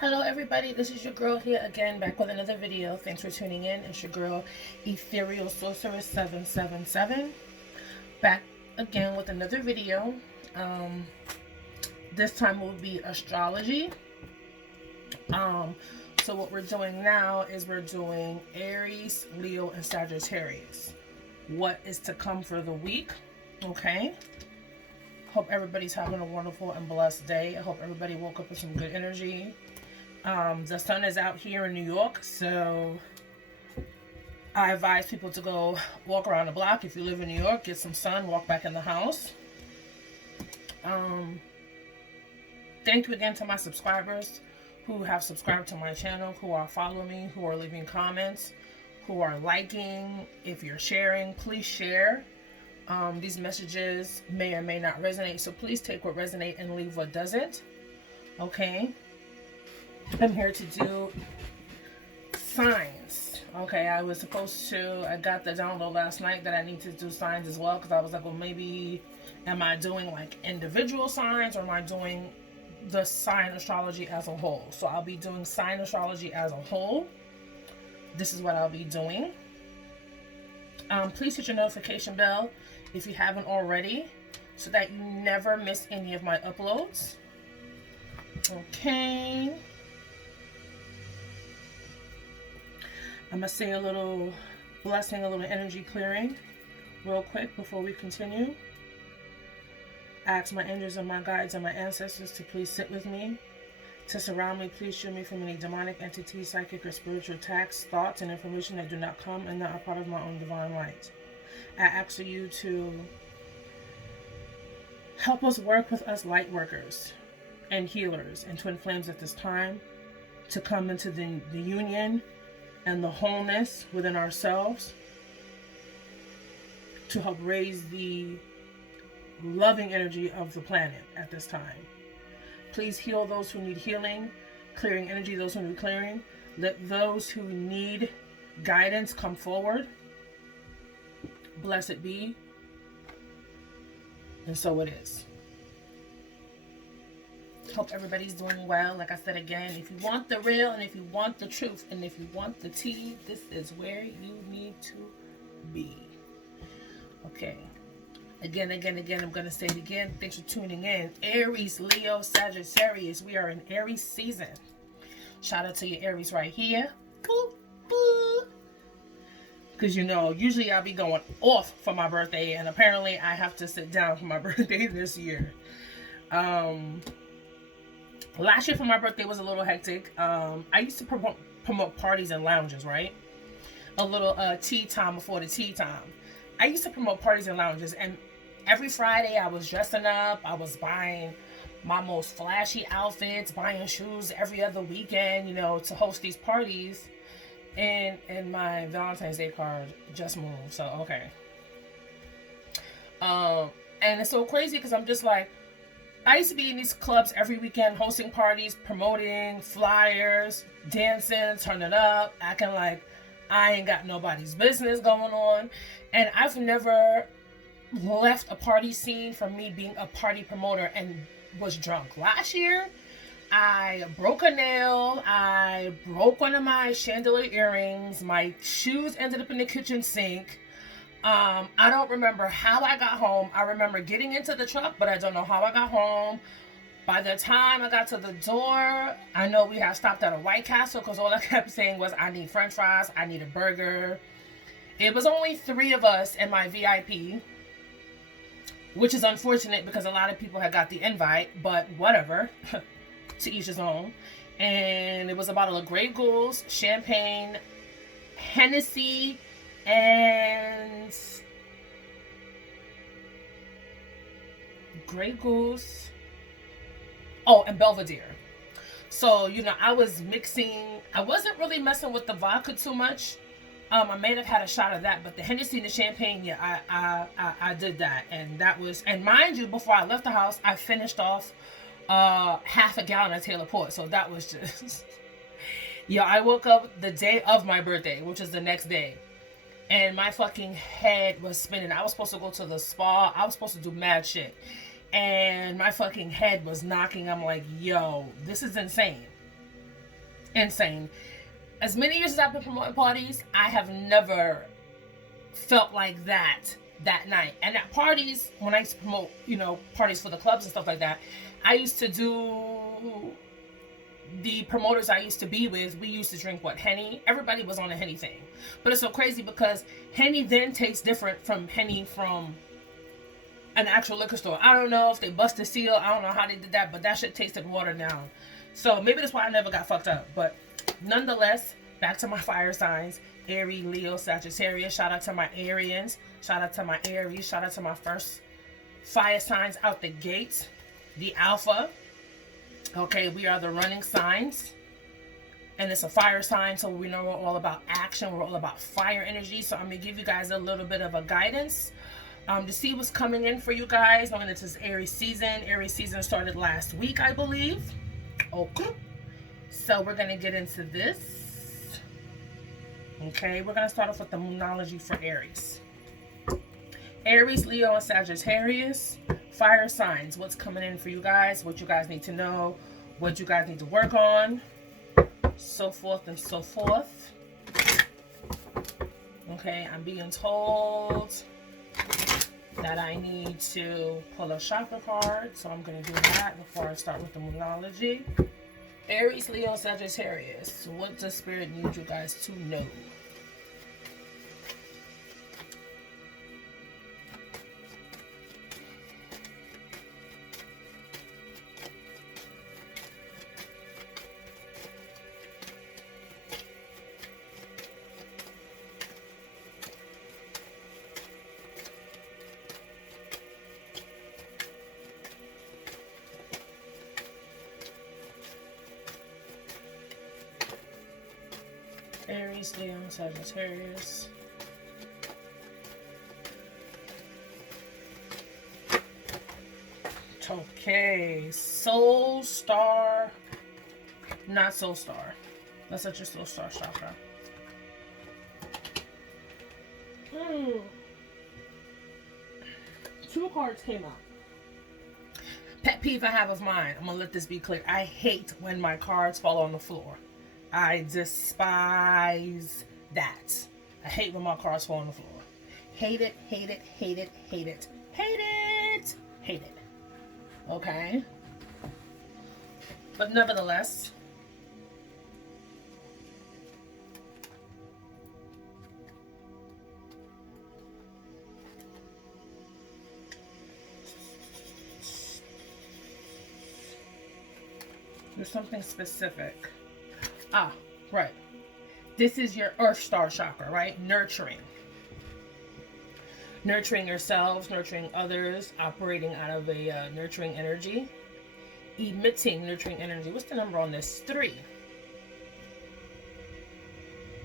Hello everybody, this is your girl here again, back with another video. Thanks for tuning in. It's your girl Ethereal Sorceress 777, back again with another video. This time will be astrology. So what we're doing now is we're doing Aries, Leo, and Sagittarius. What is to come for the week? Okay. Hope everybody's having a wonderful and blessed day. I hope everybody woke up with some good energy. The sun is out here in New York, so I advise people to go walk around the block. If you live in New York, get some sun, walk back in the house. Thank you again to my subscribers who have subscribed to my channel, who are following me, who are leaving comments, who are liking. If you're sharing, please share. These messages may or may not resonate, so please take what resonates and leave what doesn't. Okay. I'm here to do signs. Okay, I got the download last night that I need to do signs as well, because I was like, well, maybe am I doing like individual signs, or am I doing the sign astrology as a whole? So I'll be doing sign astrology as a whole. This is what I'll be doing. Please hit your notification bell if you haven't already, so that you never miss any of my uploads. Okay. I'm going to say a little blessing, a little energy clearing real quick before we continue. I ask my angels and my guides and my ancestors to please sit with me, to surround me. Please shield me from any demonic entities, psychic or spiritual attacks, thoughts, and information that do not come and not are part of my own divine light. I ask you to help us work with us light workers and healers and twin flames at this time, to come into the union and the wholeness within ourselves, to help raise the loving energy of the planet at this time. Please heal those who need healing, clearing energy those who need clearing. Let those who need guidance come forward. Blessed be. And so it is. Hope everybody's doing well. Like I said again, if you want the real, and if you want the truth, and if you want the tea, this is where you need to be. Okay. Again, I'm going to say it again. Thanks for tuning in. Aries, Leo, Sagittarius. We are in Aries season. Shout out to your Aries right here. Boop, boop. Because, usually I'll be going off for my birthday, and apparently I have to sit down for my birthday this year. Last year for my birthday was a little hectic. I used to promote parties and lounges, right? A little tea time before the tea time. I used to promote parties and lounges, and every Friday I was dressing up. I was buying my most flashy outfits, buying shoes every other weekend, to host these parties. And my Valentine's Day card just moved, so okay. And it's so crazy because I'm just like, I used to be in these clubs every weekend, hosting parties, promoting flyers, dancing, turning up, acting like I ain't got nobody's business going on. And I've never left a party scene from me being a party promoter and was drunk. Last year, I broke a nail, I broke one of my chandelier earrings, my shoes ended up in the kitchen sink. I don't remember how I got home. I remember getting into the truck, but I don't know how I got home. By the time I got to the door, I know we had stopped at a White Castle, because all I kept saying was, I need french fries, I need a burger. It was only 3 of us in my VIP, which is unfortunate because a lot of people had got the invite, but whatever, to each his own. And it was a bottle of Grey Goose, champagne, Hennessy, and Grey Goose. Oh, and Belvedere. So, I was mixing. I wasn't really messing with the vodka too much. I may have had a shot of that, but the Hennessy and the champagne, yeah, I did that. And that was, and mind you, before I left the house, I finished off half a gallon of Taylor Port. So that was just, I woke up the day of my birthday, which is the next day, and my fucking head was spinning. I was supposed to go to the spa. I was supposed to do mad shit. And my fucking head was knocking. I'm like, yo, this is insane. insane. As many years as I've been promoting parties, I have never felt like that night. And at parties, when I used to promote, parties for the clubs and stuff like that, I used to do, the promoters I used to be with, we used to drink Henny. Everybody was on a Henny thing. But it's so crazy because Henny then tastes different from Henny from an actual liquor store. I don't know if they busted seal. I don't know how they did that, but that shit tasted watered down. So maybe that's why I never got fucked up. But nonetheless, back to my fire signs. Aries, Leo, Sagittarius. Shout out to my Arians. Shout out to my Aries. Shout out to my first fire signs out the gate. The Alpha. Okay, we are the running signs. And it's a fire sign, so we know we're all about action. We're all about fire energy. So I'm going to give you guys a little bit of a guidance to see what's coming in for you guys. Knowing this is Aries season. Aries season started last week, I believe. Okay. So we're going to get into this. Okay, we're going to start off with the Moonology for Aries. Aries, Leo, and Sagittarius. Fire signs. What's coming in for you guys? What you guys need to know. What you guys need to work on. So forth and so forth. Okay, I'm being told that I need to pull a chakra card. So I'm going to do that before I start with the Moonology. Aries, Leo, Sagittarius. What does Spirit need you guys to know? Aries, Leo, Sagittarius. Okay, Soul Star, not Soul Star. That's such a Soul Star chakra. Two cards came out. Pet peeve I have of mine. I'm gonna let this be clear. I hate when my cards fall on the floor. I despise that. I hate when my cards fall on the floor. Hate it, hate it, hate it, hate it, hate it, hate it. Okay? But nevertheless, there's something specific. Ah, right. This is your Earth Star chakra, right? Nurturing. Nurturing yourselves, nurturing others, operating out of a nurturing energy. Emitting nurturing energy. What's the number on this? 3.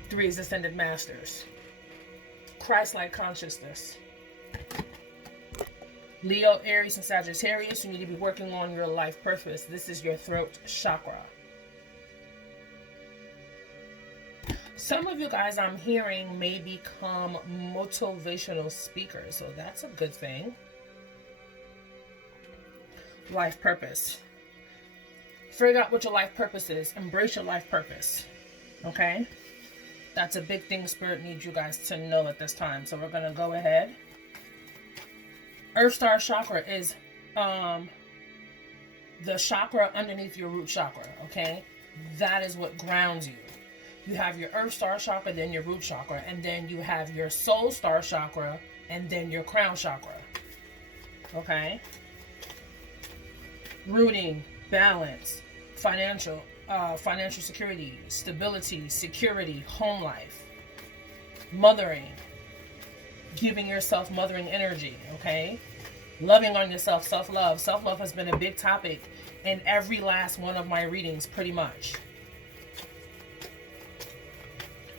3 is Ascended Masters. Christ-like consciousness. Leo, Aries, and Sagittarius, you need to be working on your life purpose. This is your throat chakra. Some of you guys I'm hearing may become motivational speakers, so that's a good thing. Life purpose. Figure out what your life purpose is. Embrace your life purpose. Okay? That's a big thing Spirit needs you guys to know at this time. So we're going to go ahead. Earth Star chakra is the chakra underneath your root chakra. Okay? That is what grounds you. You have your Earth Star chakra, then your root chakra, and then you have your Soul Star chakra, and then your crown chakra. Okay? Rooting, balance, financial security, stability, security, home life, mothering, giving yourself mothering energy, okay? Loving on yourself, self-love. Self-love has been a big topic in every last one of my readings, pretty much.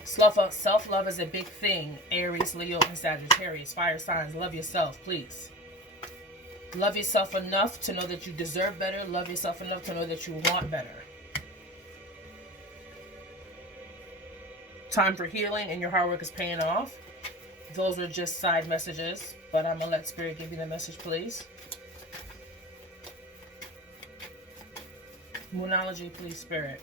Self-love is a big thing. Aries, Leo, and Sagittarius. Fire signs. Love yourself, please. Love yourself enough to know that you deserve better. Love yourself enough to know that you want better. Time for healing and your hard work is paying off. Those are just side messages, but I'm going to let Spirit give you the message, please. Moonology, please, Spirit.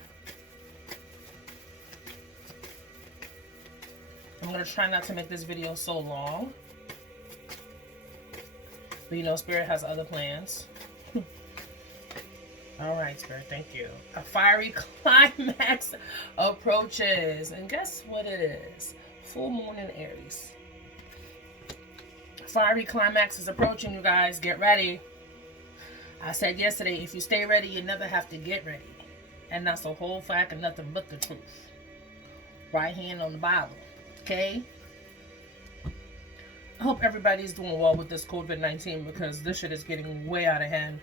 I'm going to try not to make this video so long. But you know, Spirit has other plans. All right, Spirit, thank you. A fiery climax approaches. And guess what it is? Full moon in Aries. Fiery climax is approaching, you guys. Get ready. I said yesterday, if you stay ready, you never have to get ready. And that's the whole fact and nothing but the truth. Right hand on the Bible. Okay? I hope everybody's doing well with this COVID-19 because this shit is getting way out of hand.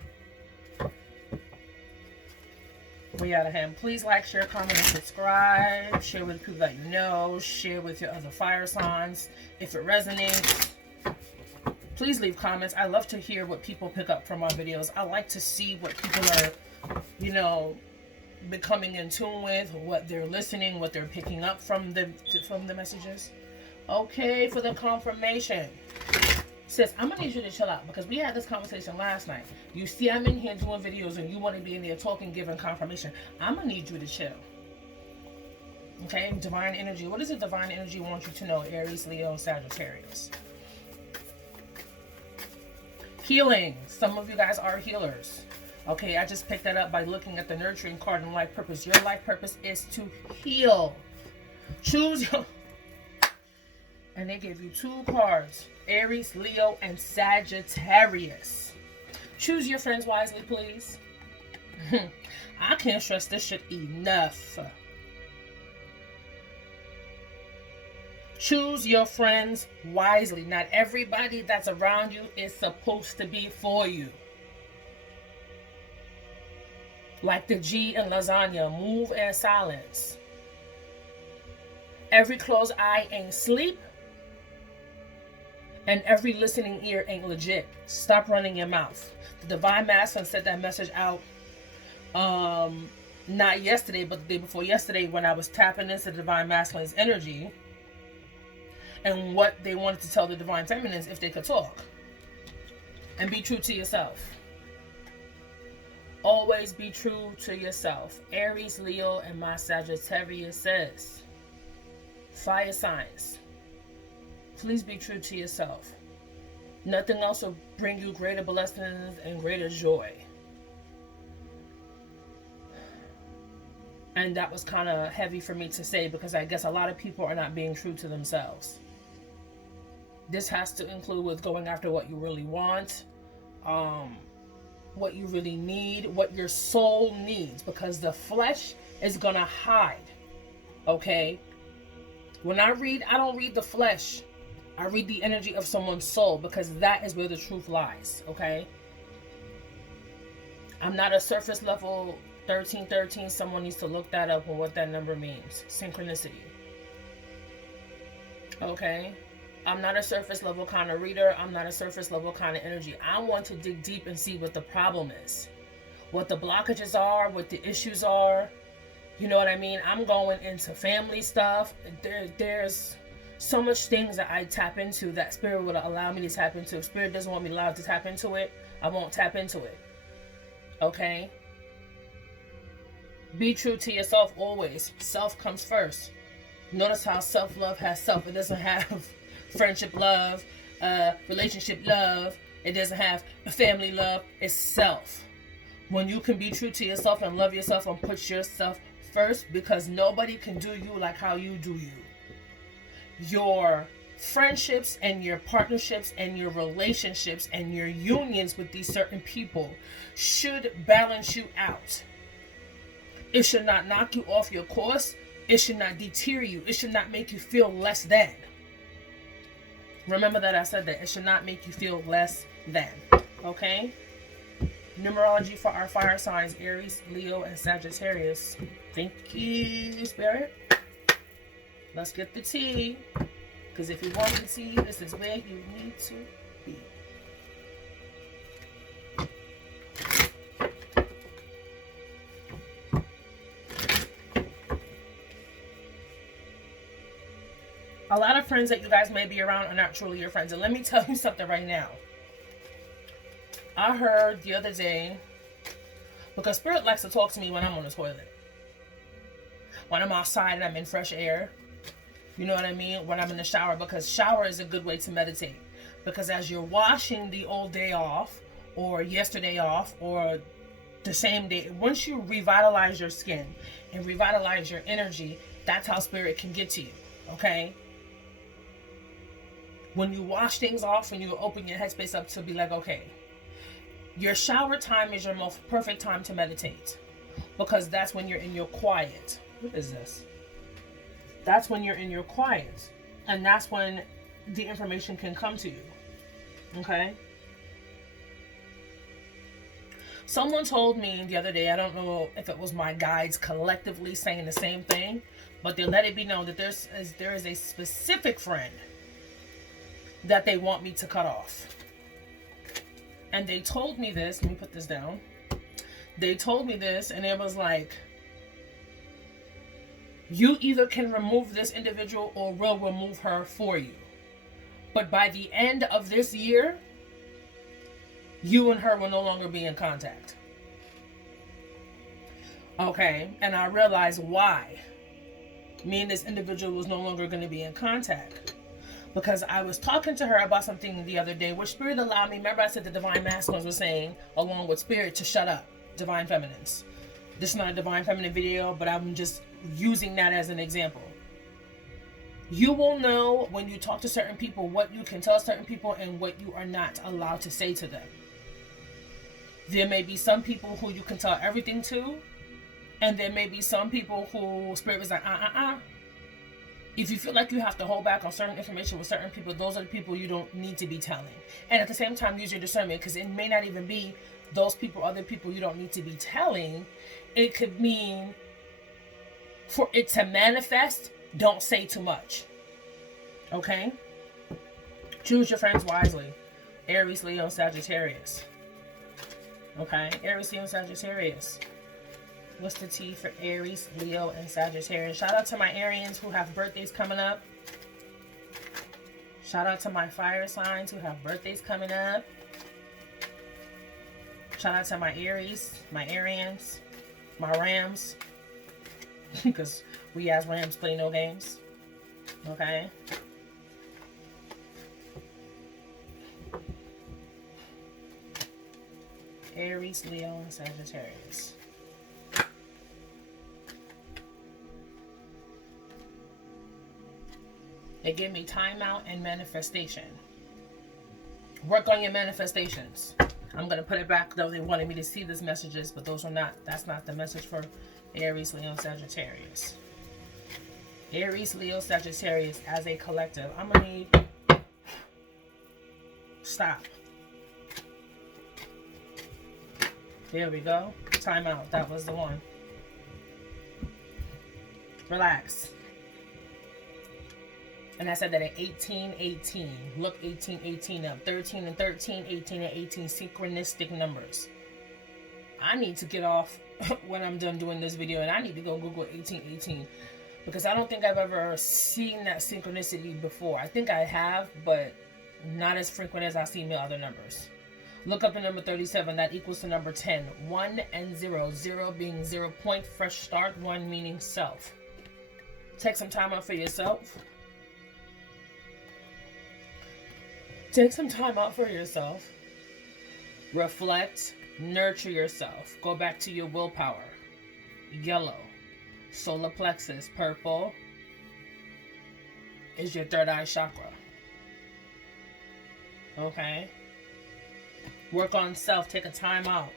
Way out of hand. Please like, share, comment, and subscribe. Share with people that you know. Share with your other fire signs. If it resonates, please leave comments. I love to hear what people pick up from our videos. I like to see what people are, you know, becoming in tune with, what they're listening, what they're picking up from the messages. Okay, for the confirmation. Sis, I'm gonna need you to chill out because we had this conversation last night. You see I'm in here doing videos and you want to be in there talking, giving confirmation. I'm gonna need you to chill. Okay, divine energy. What does the divine energy want you to know? Aries, Leo, Sagittarius. Healing. Some of you guys are healers. Okay, I just picked that up by looking at the nurturing card and life purpose. Your life purpose is to heal. Choose your... And they gave you 2 cards. Aries, Leo, and Sagittarius. Choose your friends wisely, please. I can't stress this shit enough. Choose your friends wisely. Not everybody that's around you is supposed to be for you. Like the G in lasagna, move in silence. Every closed eye ain't sleep. And every listening ear ain't legit. Stop running your mouth. The Divine Masculine sent that message out not yesterday, but the day before yesterday when I was tapping into the Divine Masculine's energy and what they wanted to tell the Divine Feminines if they could talk. And be true to yourself. Always be true to yourself. Aries, Leo, and my Sagittarius says, fire signs. Please be true to yourself. Nothing else will bring you greater blessings and greater joy. And that was kind of heavy for me to say because I guess a lot of people are not being true to themselves. This has to include with going after what you really want, what you really need, what your soul needs, because the flesh is gonna hide. Okay? When I read, I don't read the flesh. I read the energy of someone's soul because that is where the truth lies, okay? I'm not a surface level 1313. Someone needs to look that up and what that number means. Synchronicity. Okay? I'm not a surface level kind of reader. I'm not a surface level kind of energy. I want to dig deep and see what the problem is. What the blockages are, what the issues are. You know what I mean? I'm going into family stuff. There's so much things that I tap into that Spirit would allow me to tap into. If Spirit doesn't want me allowed to tap into it, I won't tap into it. Okay? Be true to yourself always. Self comes first. Notice how self-love has self. It doesn't have friendship love, relationship love. It doesn't have family love. It's self. When you can be true to yourself and love yourself and put yourself first, because nobody can do you like how you do you. Your friendships and your partnerships and your relationships and your unions with these certain people should balance you out. It should not knock you off your course. It should not deter you. It should not make you feel less than. Remember that I said that. It should not make you feel less than. Okay? Numerology for our fire signs, Aries, Leo, and Sagittarius. Thank you, Spirit. Let's get the tea. Because if you want the tea, this is where you need to be. A lot of friends that you guys may be around are not truly your friends. And let me tell you something right now. I heard the other day, because Spirit likes to talk to me when I'm on the toilet. When I'm outside and I'm in fresh air. You know what I mean? When I'm in the shower, because shower is a good way to meditate. Because as you're washing the old day off, or yesterday off, or the same day, once you revitalize your skin and revitalize your energy, that's how spirit can get to you. Okay? When you wash things off, when you open your headspace up to be like, okay, your shower time is your most perfect time to meditate, because that's when you're in your quiet. What is this? That's when you're in your quiet, and that's when the information can come to you. Okay? Someone told me the other day, I don't know if it was my guides collectively saying the same thing, but they let it be known that there is a specific friend that they want me to cut off. And they told me this, let me put this down. They told me this, and it was like, you either can remove this individual or we'll remove her for you. But by the end of this year, you and her will no longer be in contact. Okay, and I realized why me and this individual was no longer going to be in contact. Because I was talking to her about something the other day, which Spirit allowed me. Remember, I said the Divine Masculines was saying, along with Spirit, to shut up. Divine Feminines. This is not a Divine Feminine video, but I'm just using that as an example. You will know when you talk to certain people what you can tell certain people and what you are not allowed to say to them. There may be some people who you can tell everything to, and there may be some people who Spirit was like, If you feel like you have to hold back on certain information with certain people, those are the people you don't need to be telling. And at the same time, use your discernment, because it may not even be those people, other people you don't need to be telling. It could mean for it to manifest, don't say too much. Okay? Choose your friends wisely. Aries, Leo, Sagittarius. Okay? Aries, Leo, Sagittarius. What's the T for Aries, Leo, and Sagittarius? Shout out to my Arians who have birthdays coming up. Shout out to my fire signs who have birthdays coming up. Shout out to my Aries, my Arians, my Rams. Because we as Rams play no games. Okay? Aries, Leo, and Sagittarius. They give me timeout and manifestation. Work on your manifestations. I'm going to put it back, though they wanted me to see these messages, but that's not the message for Aries, Leo, Sagittarius. Aries, Leo, Sagittarius as a collective. I'm going to need... Stop. There we go. Timeout. That was the one. Relax. And I said that at 1818. Look 1818 up. 13 and 13, 18 and 18. Synchronistic numbers. I need to get off when I'm done doing this video, and I need to go Google 1818. Because I don't think I've ever seen that synchronicity before. I think I have, but not as frequent as I've seen the other numbers. Look up the number 37. That equals to number 10. 1 and 0. 0 being 0 point, fresh start. 1 meaning self. Take some time out for yourself. Take some time out for yourself. Reflect. Nurture yourself. Go back to your willpower. Yellow. Solar plexus. Purple is your third eye chakra. Okay? Work on self. Take a time out.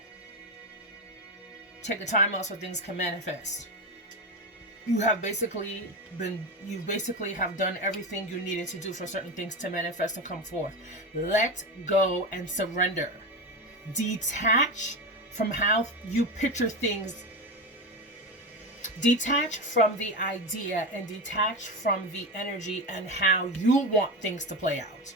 Take a time out so things can manifest. You basically have done everything you needed to do for certain things to manifest and come forth. Let go and surrender. Detach from how you picture things. Detach from the idea and detach from the energy and how you want things to play out.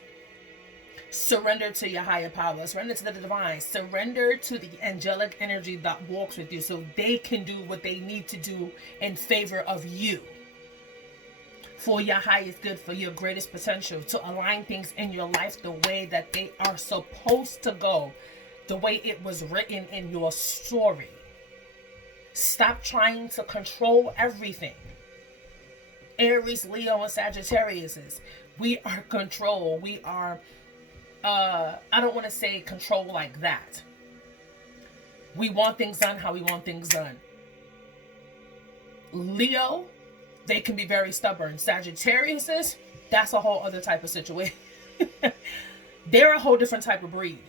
Surrender to your higher power. Surrender to the divine. Surrender to the angelic energy that walks with you so they can do what they need to do in favor of you. For your highest good, for your greatest potential. To align things in your life the way that they are supposed to go. The way it was written in your story. Stop trying to control everything. Aries, Leo, and Sagittarius. We are control. We are, I don't want to say control like that. We want things done how we want things done. Leo, they can be very stubborn. Sagittarius, that's a whole other type of situation. They're a whole different type of breed.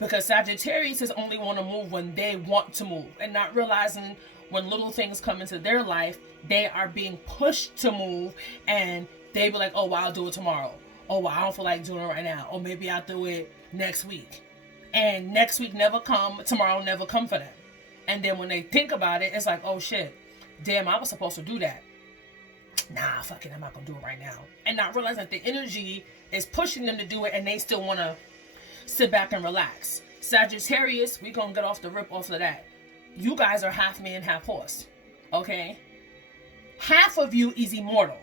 Because Sagittarius only want to move when they want to move, and not realizing when little things come into their life, they are being pushed to move, and they be like, oh, well, I'll do it tomorrow. Oh, well, I don't feel like doing it right now. Or maybe I'll do it next week. And next week never come, tomorrow never come for them. And then when they think about it, it's like, oh shit, damn, I was supposed to do that. Nah, fuck it, I'm not gonna do it right now. And not realizing that the energy is pushing them to do it, and they still wanna sit back and relax. Sagittarius, we gonna get off the rip off of that. You guys are half man, half horse. Okay? Half of you is immortal.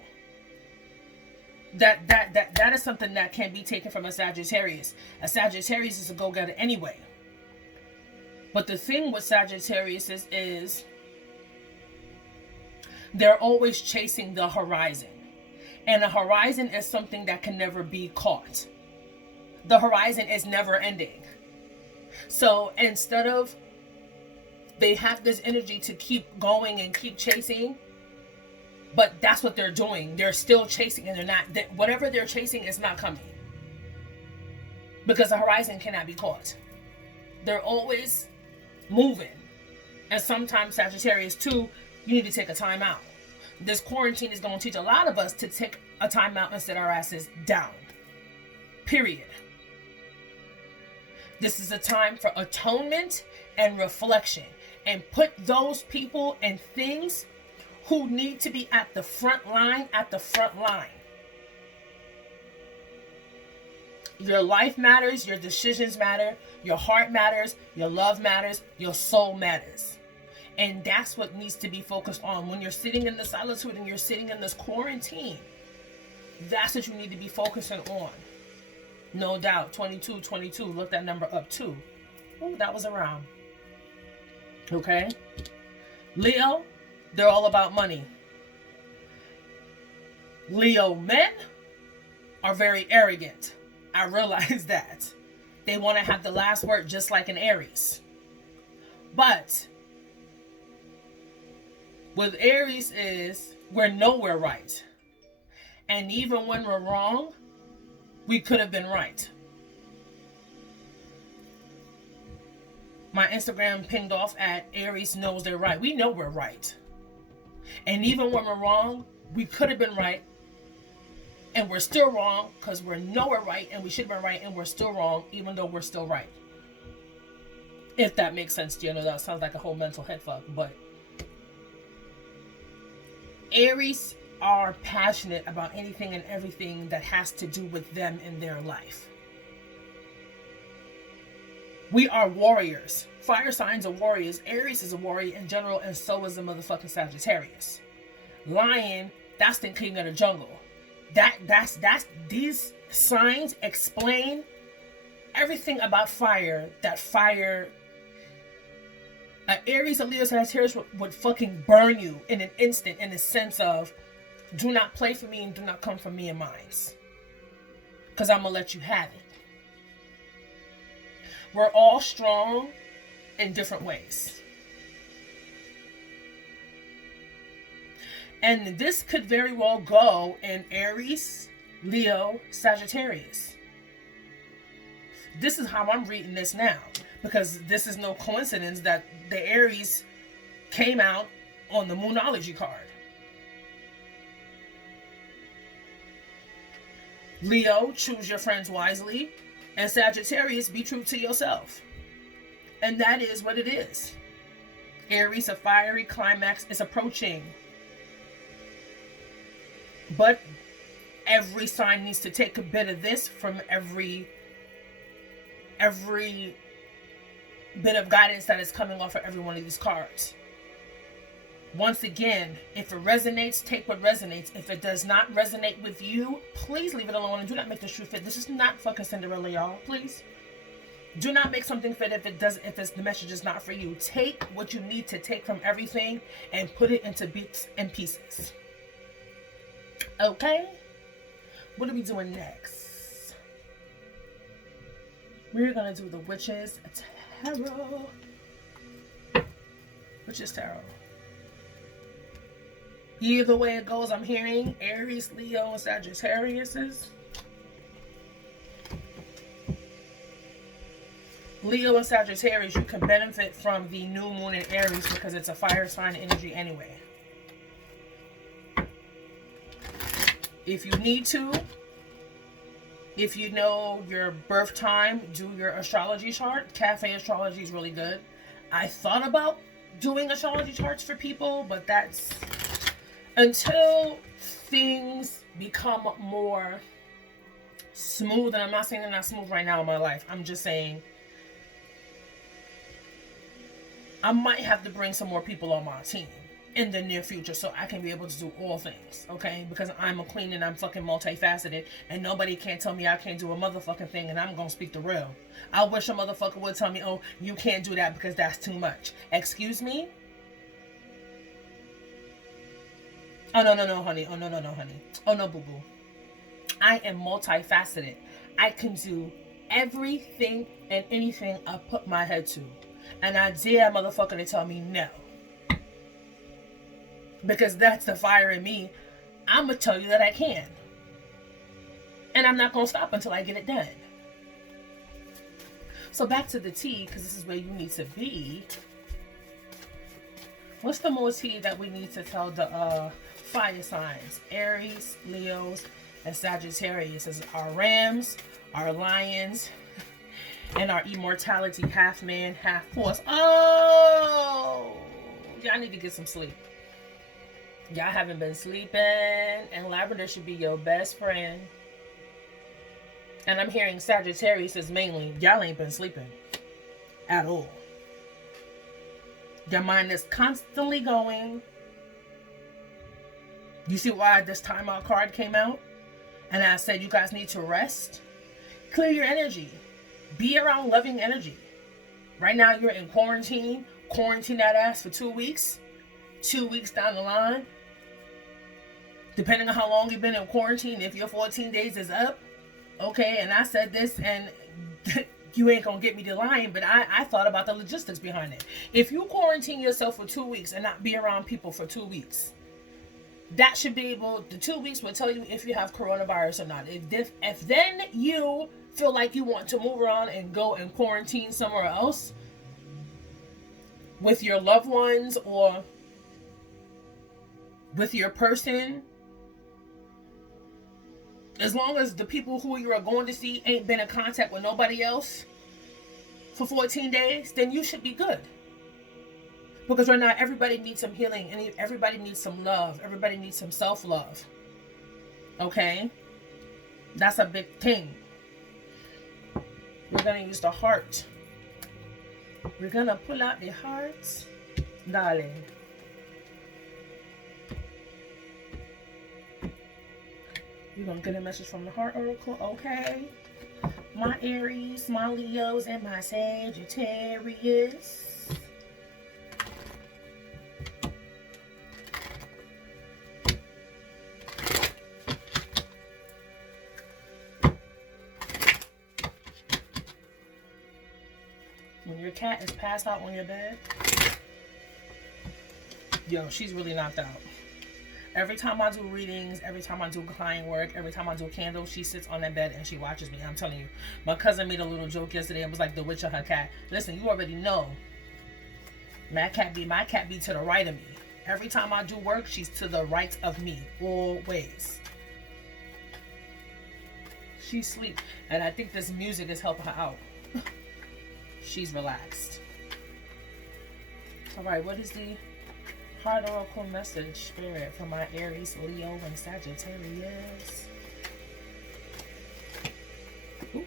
That is something that can be taken from a Sagittarius. A Sagittarius is a go-getter anyway. But the thing with Sagittarius is they're always chasing the horizon. And a horizon is something that can never be caught. The horizon is never ending. So instead of, they have this energy to keep going and keep chasing, but that's what they're doing. They're still chasing, and whatever they're chasing is not coming. Because the horizon cannot be caught. They're always moving. And sometimes Sagittarius too, you need to take a time out. This quarantine is going to teach a lot of us to take a time out and sit our asses down. Period. This is a time for atonement and reflection. And put those people and things who need to be at the front line, Your life matters, your decisions matter, your heart matters, your love matters, your soul matters. And that's what needs to be focused on. When you're sitting in the solitude and you're sitting in this quarantine, that's what you need to be focusing on. No doubt. 22, look that number up too. Oh, that was around. Okay. Leo, they're all about money. Leo men are very arrogant. I realize that. They want to have the last word just like an Aries. But with Aries we're nowhere right. And even when we're wrong, we could have been right. My Instagram pinged off at Aries knows they're right. We know we're right. And even when we're wrong, we could have been right. And we're still wrong because we're nowhere right, and we should have been right, and we're still wrong even though we're still right. If that makes sense to you. I know that sounds like a whole mental head fuck, but Aries are passionate about anything and everything that has to do with them in their life. We are warriors. Fire signs are warriors. Aries is a warrior in general, and so is the motherfucking Sagittarius. Lion, that's the king of the jungle. That's these signs explain everything about fire. That fire, Aries, a Leo, Sagittarius would fucking burn you in an instant, in the sense of, do not play for me and do not come for me and mine, because I'm gonna let you have it. We're all strong in different ways. And this could very well go in Aries, Leo, Sagittarius. This is how I'm reading this now, because this is no coincidence that the Aries came out on the Moonology card. Leo, choose your friends wisely. And Sagittarius, be true to yourself. And that is what it is. Aries, a fiery climax is approaching. But every sign needs to take a bit of this from every bit of guidance that is coming off of every one of these cards. Once again, if it resonates, take what resonates. If it does not resonate with you, please leave it alone and do not make the shoe fit. This is not fucking Cinderella, y'all. Please. Do not make something fit if the message is not for you. Take what you need to take from everything and put it into bits and pieces. Okay? What are we doing next? We're gonna do the Witches Tarot. Witches Tarot. Either way it goes, I'm hearing Aries, Leo, and Sagittarius. Leo and Sagittarius, you can benefit from the new moon in Aries because it's a fire sign energy anyway. If you need to, if you know your birth time, do your astrology chart. Cafe astrology is really good. I thought about doing astrology charts for people, but that's until things become more smooth. And I'm not saying they're not smooth right now in my life. I'm just saying I might have to bring some more people on my team in the near future so I can be able to do all things, okay? Because I'm a queen and I'm fucking multifaceted and nobody can't tell me I can't do a motherfucking thing and I'm gonna speak the real. I wish a motherfucker would tell me, oh, you can't do that because that's too much. Excuse me? Oh, no, honey. Oh, no, honey. Oh, no, boo-boo. I am multifaceted. I can do everything and anything I put my head to. And I dare a motherfucker to tell me no. Because that's the fire in me. I'm going to tell you that I can. And I'm not going to stop until I get it done. So back to the tea, because this is where you need to be. What's the more tea that we need to tell the fire signs? Aries, Leos, and Sagittarius is our rams, our lions, and our immortality, half man, half horse. Oh, y'all need to get some sleep. Y'all haven't been sleeping, and lavender should be your best friend. And I'm hearing Sagittarius is mainly, y'all ain't been sleeping at all. Your mind is constantly going. You see why this timeout card came out? And I said you guys need to rest. Clear your energy. Be around loving energy. Right now you're in quarantine. Quarantine that ass for 2 weeks. 2 weeks down the line, depending on how long you've been in quarantine, if your 14 days is up, okay, and I said this and you ain't gonna get me to lying, but I thought about the logistics behind it. If you quarantine yourself for 2 weeks and not be around people for 2 weeks, that should be able, the 2 weeks will tell you if you have coronavirus or not. If then you feel like you want to move around and go and quarantine somewhere else with your loved ones or with your person, as long as the people who you are going to see ain't been in contact with nobody else for 14 days, then you should be good. Because right now everybody needs some healing and everybody needs some love. Everybody needs some self-love. Okay? That's a big thing. We're going to use the heart. We're going to pull out the heart. Darling. You're going to get a message from the heart oracle. Okay. My Aries, my Leos, and my Sagittarius. When your cat is passed out on your bed, yo, she's really knocked out. Every time I do readings, every time I do client work, every time I do candles, she sits on that bed and she watches me. I'm telling you. My cousin made a little joke yesterday and was like the witch of her cat. Listen, you already know. My cat be to the right of me. Every time I do work, she's to the right of me. Always. She sleeps. And I think this music is helping her out. She's relaxed. Alright, what is the heart oracle message, spirit, for my Aries, Leo, and Sagittarius? Ooh,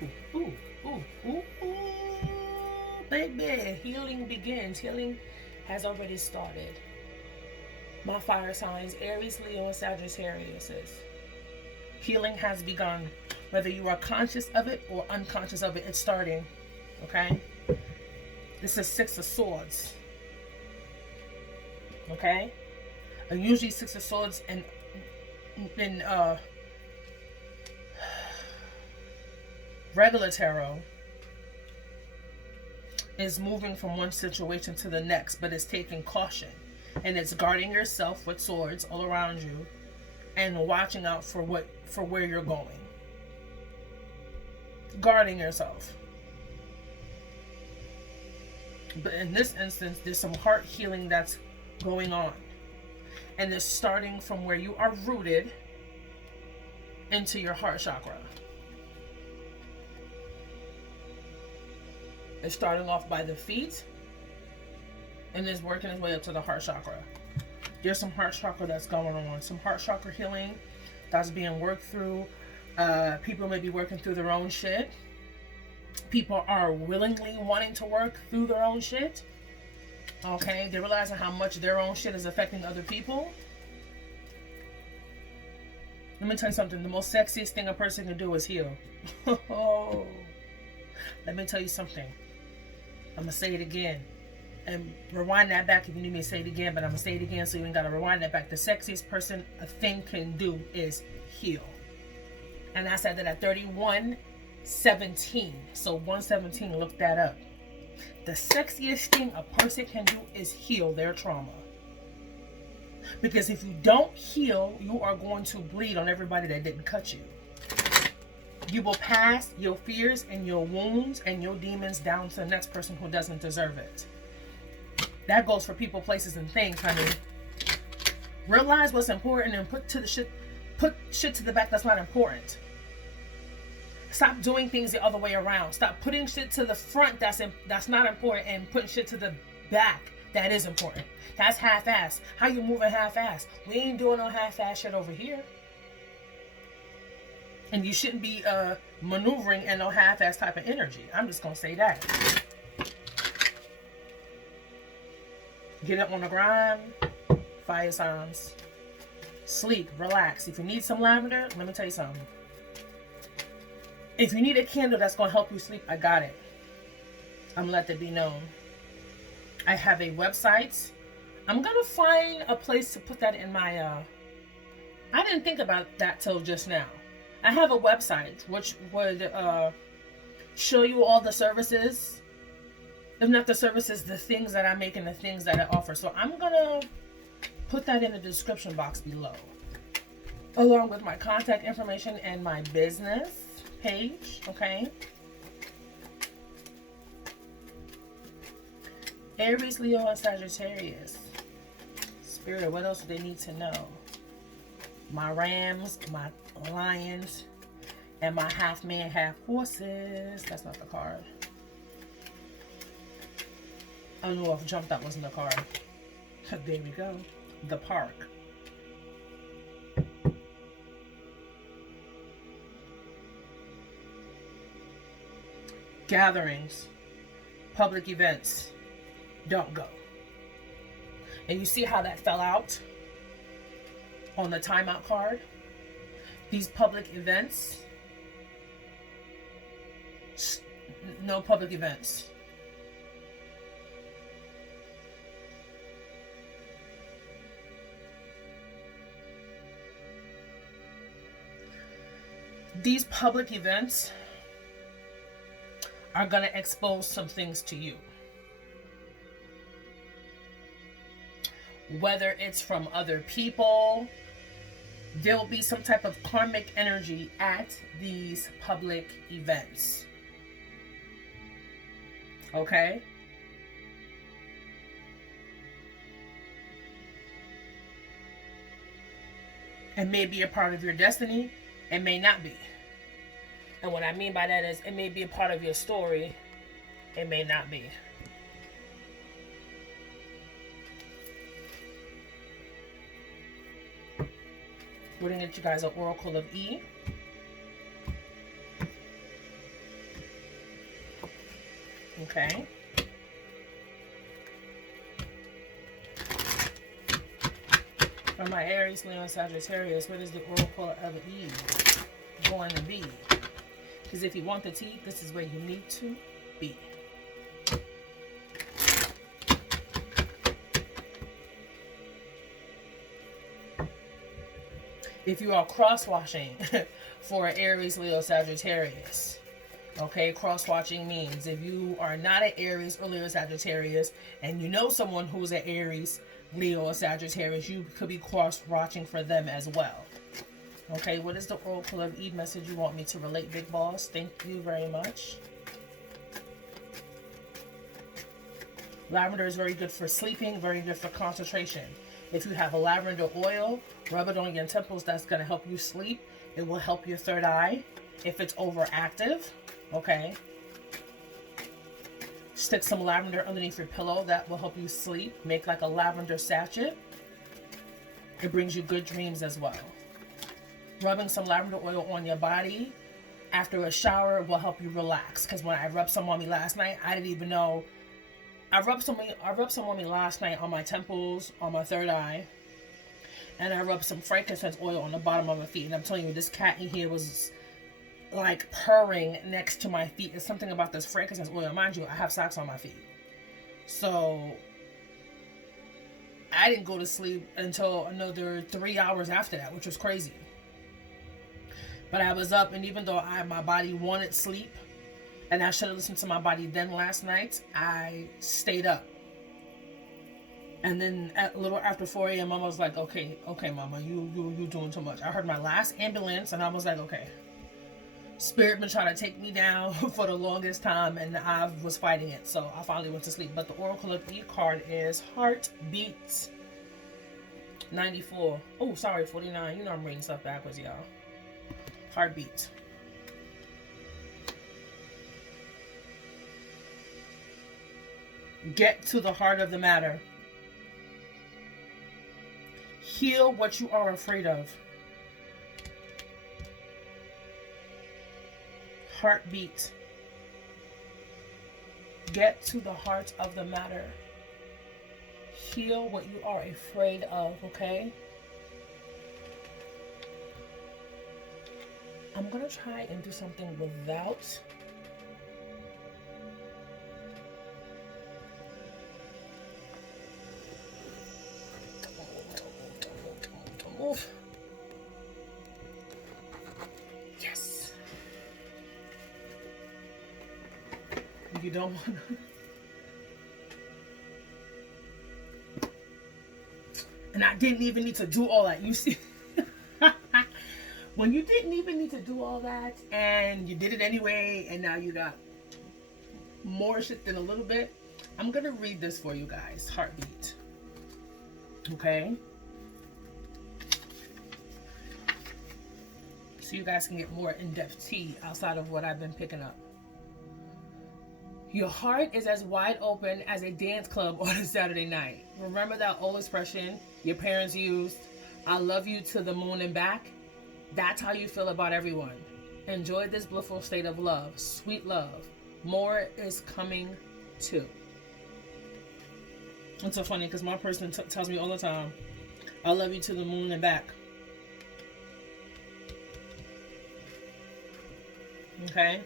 baby, healing begins. Healing has already started. My fire signs, Aries, Leo, and Sagittarius. Healing has begun. Whether you are conscious of it or unconscious of it, it's starting. Okay? This is Six of Swords. Okay? And usually Six of Swords and in regular tarot, is moving from one situation to the next, but it's taking caution, and it's guarding yourself with swords all around you and watching out for where you're going. Guarding yourself. But in this instance, there's some heart healing that's going on, and it's starting from where you are rooted into your heart chakra. It's starting off by the feet and it's working its way up to the heart chakra. There's some heart chakra that's going on, some heart chakra healing that's being worked through. People may be working through their own shit. People are willingly wanting to work through their own shit. Okay, they're realizing how much their own shit is affecting other people. Let me tell you something. The most sexiest thing a person can do is heal. Let me tell you something. I'm going to say it again. And rewind that back if you need me to say it again. But I'm going to say it again so you ain't got to rewind that back. The sexiest person a thing can do is heal. And I said that at 31:17. So 117, look that up. The sexiest thing a person can do is heal their trauma. Because if you don't heal, you are going to bleed on everybody that didn't cut you. You will pass your fears and your wounds and your demons down to the next person who doesn't deserve it. That goes for people, places, and things, honey. Realize what's important and put shit to the back that's not important. Stop doing things the other way around. Stop putting shit to the front that's not important and putting shit to the back that is important. That's half-ass. How you moving half-ass? We ain't doing no half-ass shit over here. And you shouldn't be maneuvering in no half-ass type of energy. I'm just going to say that. Get up on the grind. Fire signs. Sleep. Relax. If you need some lavender, let me tell you something. If you need a candle that's going to help you sleep, I got it. I'm going to let that be known. I have a website. I'm going to find a place to put that in my... I didn't think about that till just now. I have a website which would show you all the services. If not the services, the things that I make and the things that I offer. So I'm going to put that in the description box below. Along with my contact information and my business page. Okay. Aries, Leo, and Sagittarius. Spirit, what else do they need to know? My rams, my lions, and my half man, half horses. That's not the card. I don't know if jump that wasn't the card. There we go. The park. Gatherings, public events, don't go. And you see how that fell out on the timeout card? These public events, no public events. These public events are going to expose some things to you. Whether it's from other people, there will be some type of karmic energy at these public events. Okay? It may be a part of your destiny. It may not be. And what I mean by that is it may be a part of your story. It may not be. We're going to get you guys an Oracle of E. Okay. For my Aries, Leo, and Sagittarius, what is the Oracle of E going to be? Because if you want the tea, this is where you need to be. if you are cross watching for Aries, Leo, Sagittarius. Okay, cross watching means if you are not an Aries or Leo, Sagittarius, and you know someone who's an Aries, Leo, or Sagittarius, you could be cross watching for them as well. Okay, what is the Oracle of Eve message you want me to relate, Big Boss? Thank you very much. Lavender is very good for sleeping, very good for concentration. If you have a lavender oil, rub it on your temples. That's going to help you sleep. It will help your third eye. If it's overactive, okay, stick some lavender underneath your pillow. That will help you sleep. Make like a lavender sachet. It brings you good dreams as well. Rubbing some lavender oil on your body after a shower will help you relax. Because when I rubbed some on me last night, I didn't even know. I rubbed some on me last night on my temples, on my third eye. And I rubbed some frankincense oil on the bottom of my feet. And I'm telling you, this cat in here was like purring next to my feet. There's something about this frankincense oil. Mind you, I have socks on my feet. So I didn't go to sleep until another 3 hours after that, which was crazy. But I was up, and even though my body wanted sleep, and I should have listened to my body then last night, I stayed up. And then at a little after 4 a.m., Mama was like, okay, Mama, you doing too much. I heard my last ambulance, and I was like, okay. Spirit been trying to take me down for the longest time, and I was fighting it. So I finally went to sleep. But the Oracle of Eve card is Heartbeat 94. Oh, sorry, 49. You know I'm reading stuff backwards, y'all. Heartbeat. Get to the heart of the matter. Heal what you are afraid of. Heartbeat. Get to the heart of the matter. Heal what you are afraid of, okay? I'm going to try and do something without move. Yes. You don't want to. And I didn't even need to do all that. You see? When you didn't even need to do all that and you did it anyway, and now you got more shit than a little bit, I'm going to read this for you guys. Heartbeat. Okay? So you guys can get more in-depth tea outside of what I've been picking up. Your heart is as wide open as a dance club on a Saturday night. Remember that old expression your parents used, I love you to the moon and back? That's how you feel about everyone. Enjoy this blissful state of love, sweet love. More is coming too. It's so funny because my person tells me all the time, I love you to the moon and back. Okay?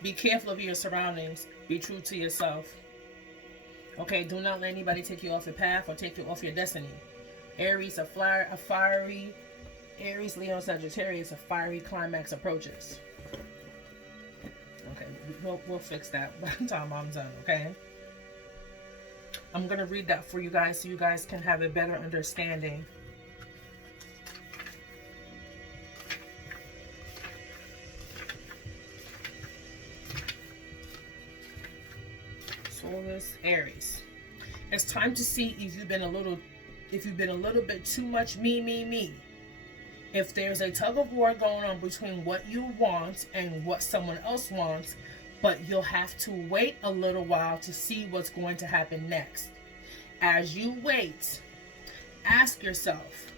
Be careful of your surroundings. Be true to yourself. Okay? Do not let anybody take you off your path or take you off your destiny. Aries, a fiery Aries, Leo, Sagittarius, a fiery climax approaches. Okay, we'll fix that by the time I'm done, okay? I'm going to read that for you guys so you guys can have a better understanding. Taurus, Aries. It's time to see if you've been a little bit too much me. If there's a tug of war going on between what you want and what someone else wants, but you'll have to wait a little while to see what's going to happen next. As you wait, ask yourself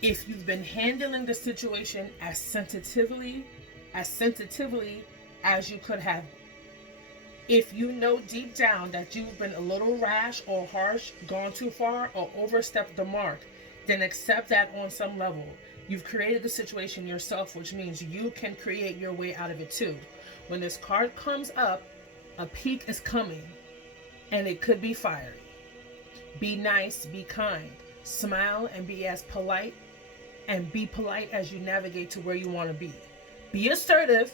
if you've been handling the situation as sensitively as you could have. If you know deep down that you've been a little rash or harsh, gone too far, or overstepped the mark, then accept that on some level. You've created the situation yourself, which means you can create your way out of it too. When this card comes up, a peak is coming, and it could be fiery. Be nice, be kind, smile, and be as polite and be polite as you navigate to where you want to be. Be assertive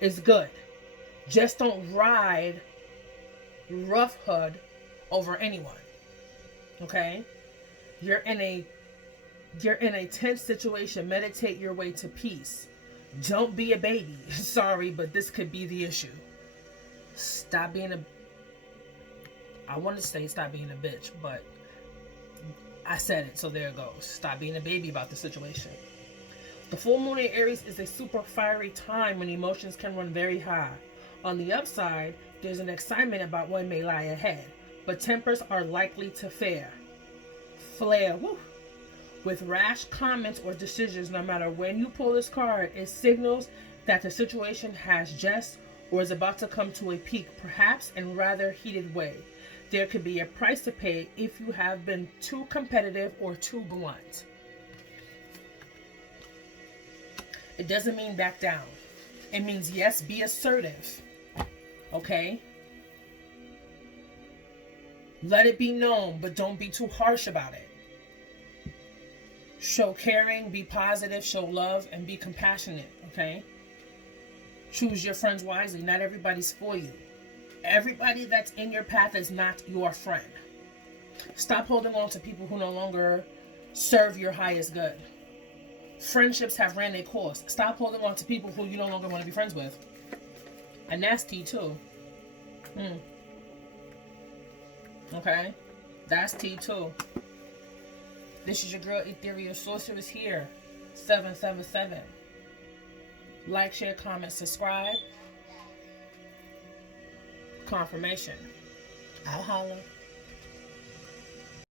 is good. Just don't ride rough hood over anyone. Okay? You're in a tense situation. Meditate your way to peace. Don't be a baby. Sorry, but this could be the issue. Stop being a... I want to say stop being a bitch, but I said it, so there it goes. Stop being a baby about the situation. The full moon in Aries is a super fiery time when emotions can run very high. On the upside, there's an excitement about what may lie ahead, but tempers are likely to flare. Woo. With rash comments or decisions, no matter when you pull this card, it signals that the situation has just or is about to come to a peak, perhaps in a rather heated way. There could be a price to pay if you have been too competitive or too blunt. It doesn't mean back down. It means, yes, be assertive. Okay? Let it be known, but don't be too harsh about it. Show caring, be positive, show love, and be compassionate. Okay? Choose your friends wisely. Not everybody's for you. Everybody that's in your path is not your friend. Stop holding on to people who no longer serve your highest good. Friendships have ran their course. Stop holding on to people who you no longer want to be friends with. And that's T too. Okay? That's T too. This is your girl, Ethereal Sorceress here. 777. Like, share, comment, subscribe. Confirmation. I'll holler.